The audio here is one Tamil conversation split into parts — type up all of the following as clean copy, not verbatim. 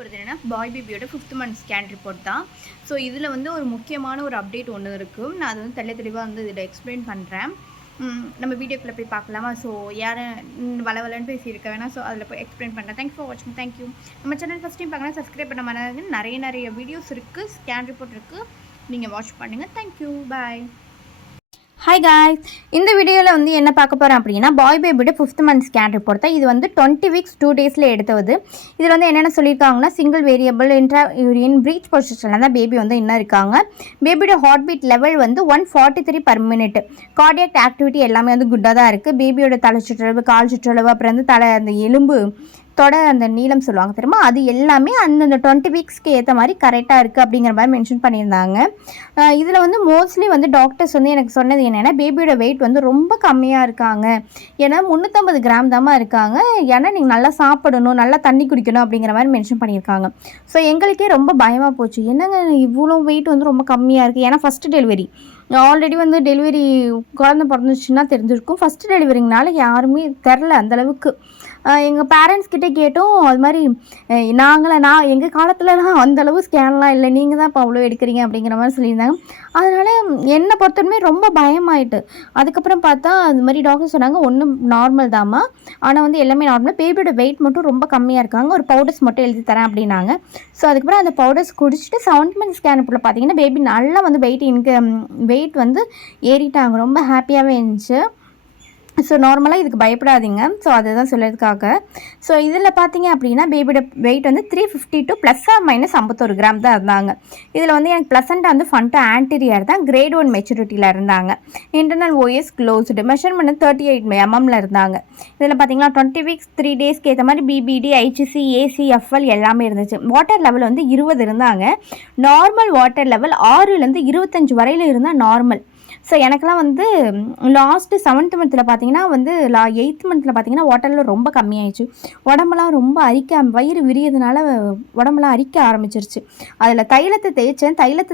போகிறது என்னென்னா பாய் பேபியோட 5th மந்த் ஸ்கேன் ரிப்போர்ட் தான். ஸோ இதில் வந்து ஒரு முக்கியமான ஒரு அப்டேட் ஒன்று இருக்குது. நான் அது வந்து தெளிவாக வந்து இதில் எக்ஸ்பிளைன் பண்ணுறேன். நம்ம வீடியோக்குள்ளே போய் பார்க்கலாமா? ஸோ யாரும் வளவலன்னு பேசியிருக்க வேணாம். ஸோ அதில் போய் எக்ஸ்பிளைன் பண்ணுறேன். தேங்க்ஸ் ஃபார் வாட்சிங். தேங்க்யூ. நம்ம சேனல் ஃபஸ்ட் டைம் பார்க்கலாம், சப்ஸ்கிரைப் பண்ண மாதிரி நிறைய வீடியோஸ் இருக்குது, ஸ்கேன் ரிப்போர்ட் இருக்குது, நீங்கள் வாட்ச் பண்ணுங்கள். தேங்க்யூ, பாய். ஹாய் காய்ஸ், இந்த வீடியோவில் வந்து என்ன பார்க்க போகிறேன் அப்படின்னா பாய் பேபியோட 5th மந்த் ஸ்கேன் ரிப்போர்ட் தான். இது வந்து 20 வீக்ஸ் 2 டேஸில் எடுத்தது. இதில் வந்து என்னென்ன சொல்லியிருக்காங்கன்னா சிங்கிள் வேரியபிள் இன்ட்ராயூரியன் ப்ரீச் பொசிஷனில் தான் பேபி வந்து இன்னும் இருக்காங்க. பேபியோட ஹார்ட் பீட் லெவல் வந்து 143 per minute. கார்டியாக் ஆக்டிவிட்டி எல்லாமே வந்து குட்டாக தான் இருக்குது. பேபியோட தலை சுற்றளவு, கால் சுற்றளவு, அப்புறம் வந்து அந்த எலும்பு அந்த நீளம் சொல்லுவாங்க தெரியுமா, அது எல்லாமே அந்தந்த 20 வீக்ஸ்க்கு ஏற்ற மாதிரி கரெக்டாக இருக்குது அப்படிங்கிற மாதிரி மென்ஷன் பண்ணியிருந்தாங்க. இதில் வந்து மோஸ்ட்லி வந்து டாக்டர்ஸ் வந்து எனக்கு சொன்னது என்னென்னா பேபியோட வெயிட் வந்து ரொம்ப கம்மியாக இருக்காங்க. ஏன்னா 350 கிராம் தான் இருக்காங்க. ஏன்னா நீங்கள் நல்லா சாப்பிடணும், நல்லா தண்ணி குடிக்கணும் அப்படிங்கிற மாதிரி மென்ஷன் பண்ணியிருக்காங்க. ஸோ எங்களுக்கே ரொம்ப பயமாக போச்சு. என்னங்க இவ்வளோ வெயிட் வந்து ரொம்ப கம்மியாக இருக்குது. ஏன்னா ஃபஸ்ட்டு டெலிவரி ஆல்ரெடி வந்து டெலிவரி குழந்தை பிறந்துச்சுன்னா தெரிஞ்சிருக்கும். ஃபஸ்ட்டு டெலிவரிங்கனால யாருமே தெரில அந்தளவுக்கு. எங்கள் பேரண்ட்ஸ் கிட்டே கேட்டோம், அது மாதிரி நான் எங்கள் காலத்துலலாம் அந்தளவு ஸ்கேன்லாம் இல்லை, நீங்கள் தான் இப்போ அவ்வளோ எடுக்கிறீங்க அப்படிங்கிற மாதிரி சொல்லியிருந்தாங்க. அதனால் என்னை பொறுத்தவரைமே ரொம்ப பயமாயிட்டு. அதுக்கப்புறம் பார்த்தா அது மாதிரி டாக்டர் சொன்னாங்க ஒன்றும் நார்மல் தாம்மா, ஆனால் வந்து எல்லாமே நார்மல், பேபியோட வெயிட் மட்டும் ரொம்ப கம்மியாக இருக்காங்க, ஒரு பவுடர்ஸ் மட்டும் எழுதி தரேன் அப்படின்னாங்க. ஸோ அதுக்கப்புறம் அந்த பவுடர்ஸ் குடிச்சிட்டு 7th மந்த் ஸ்கேன் இப்போ பார்த்தீங்கன்னா பேபி நல்லா வந்து வெயிட் வந்து ஏறிட்டாங்க. ரொம்ப ஹாப்பியாகவே இருந்துச்சு. ஸோ நார்மலாக இதுக்கு பயப்படாதீங்க. ஸோ அதுதான் சொல்கிறதுக்காக. ஸோ இதில் பார்த்தீங்க அப்படின்னா பேபியோட வெயிட் வந்து 352 ± 51 கிராம் தான் இருந்தாங்க. இதில் வந்து எனக்கு ப்ளசண்ட்டாக வந்து ஃபண்ட் ஆன்டீரியர் தான், கிரேட் 1 மெச்சூரிட்டியில் இருந்தாங்க. Internal OS closed, measurement 38 mm இருந்தாங்க. இதில் பார்த்தீங்கன்னா 20 வீக்ஸ் 3 டேஸ்க்கு ஏற்ற மாதிரி பிபிடி, ஐசிசி, ஏசிஎஃப்எல் எல்லாமே இருந்துச்சு. வாட்டர் லெவல் வந்து 20 இருந்தாங்க. நார்மல் வாட்டர் லெவல் 6லேருந்து 25 வரையில் இருந்தால் நார்மல். ஸோ எனக்கெல்லாம் வந்து லாஸ்ட்டு 7th மந்த்தில் பார்த்தீங்கன்னா வந்து 8th மந்த்தில் பார்த்தீங்கன்னா வாட்டரில் ரொம்ப கம்மியாயிடுச்சு. உடம்பெல்லாம் ரொம்ப வயிறு விரியதுனால உடம்பெல்லாம் அரிக்க ஆரம்பிச்சிருச்சு. அதில் தைலத்தை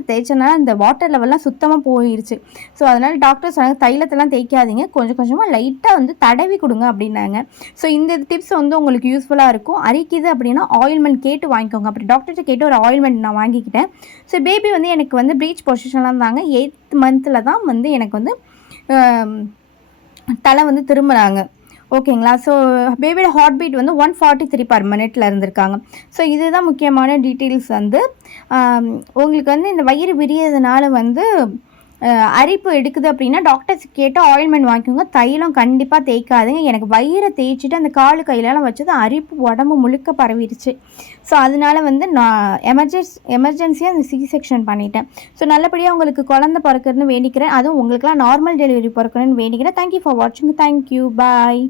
தேய்ச்சனால அந்த வாட்டர் லெவல்லாம் சுத்தமாக போயிடுச்சு. ஸோ அதனால் டாக்டர் சொன்னாங்க தைலத்தெல்லாம் தேய்க்காதீங்க, கொஞ்சம் கொஞ்சமாக லைட்டாக வந்து தடவி கொடுங்க அப்படின்னாங்க. ஸோ இந்த டிப்ஸ் வந்து உங்களுக்கு யூஸ்ஃபுல்லாக இருக்கும். அரிக்குது அப்படின்னா ஆயில்மெண்ட் கேட்டு வாங்கிக்கோங்க. அப்படி டாக்டர்கிட்ட கேட்டு ஒரு ஆயில்மெண்ட் நான் வாங்கிக்கிட்டேன். ஸோ பேபி வந்து எனக்கு வந்து ப்ரீச் பொசிஷன்லாம் இருந்தாங்க. 8th மந்தில் தான் வந்து எனக்கு வந்து தலை வந்து திரும்புகிறாங்க. ஓகேங்களா? ஸோ பேபியோட ஹார்ட் பீட் வந்து 143 per minute இருந்திருக்காங்க. ஸோ இதுதான் முக்கியமான டீட்டெயில்ஸ். வந்து உங்களுக்கு வந்து இந்த வயிறு விரியதுனால வந்து அரிப்பு எடுக்குது அப்படின்னா டாக்டர்ஸ் கேட்டு ஆயில்மெண்ட் வாங்கிக்கோங்க. தைலம் கண்டிப்பாக தேய்க்காதுங்க. எனக்கு வயிறை தேய்ச்சிட்டு அந்த காலு கையிலலாம் வச்சது அரிப்பு உடம்பு முழுக்க பரவிடுச்சு. ஸோ அதனால வந்து நான் எமர்ஜென்சியாக அந்த C-செக்ஷன் பண்ணிட்டேன். ஸோ நல்லபடியாக உங்களுக்கு குழந்தை பிறக்கணும்னு வேண்டிக்கிறேன். அதுவும் உங்களுக்குலாம் நார்மல் டெலிவரி பிறக்கணும்னு வேண்டிக்கிறேன். தேங்க்யூ ஃபார் வாட்சிங். தேங்க்யூ, பாய்.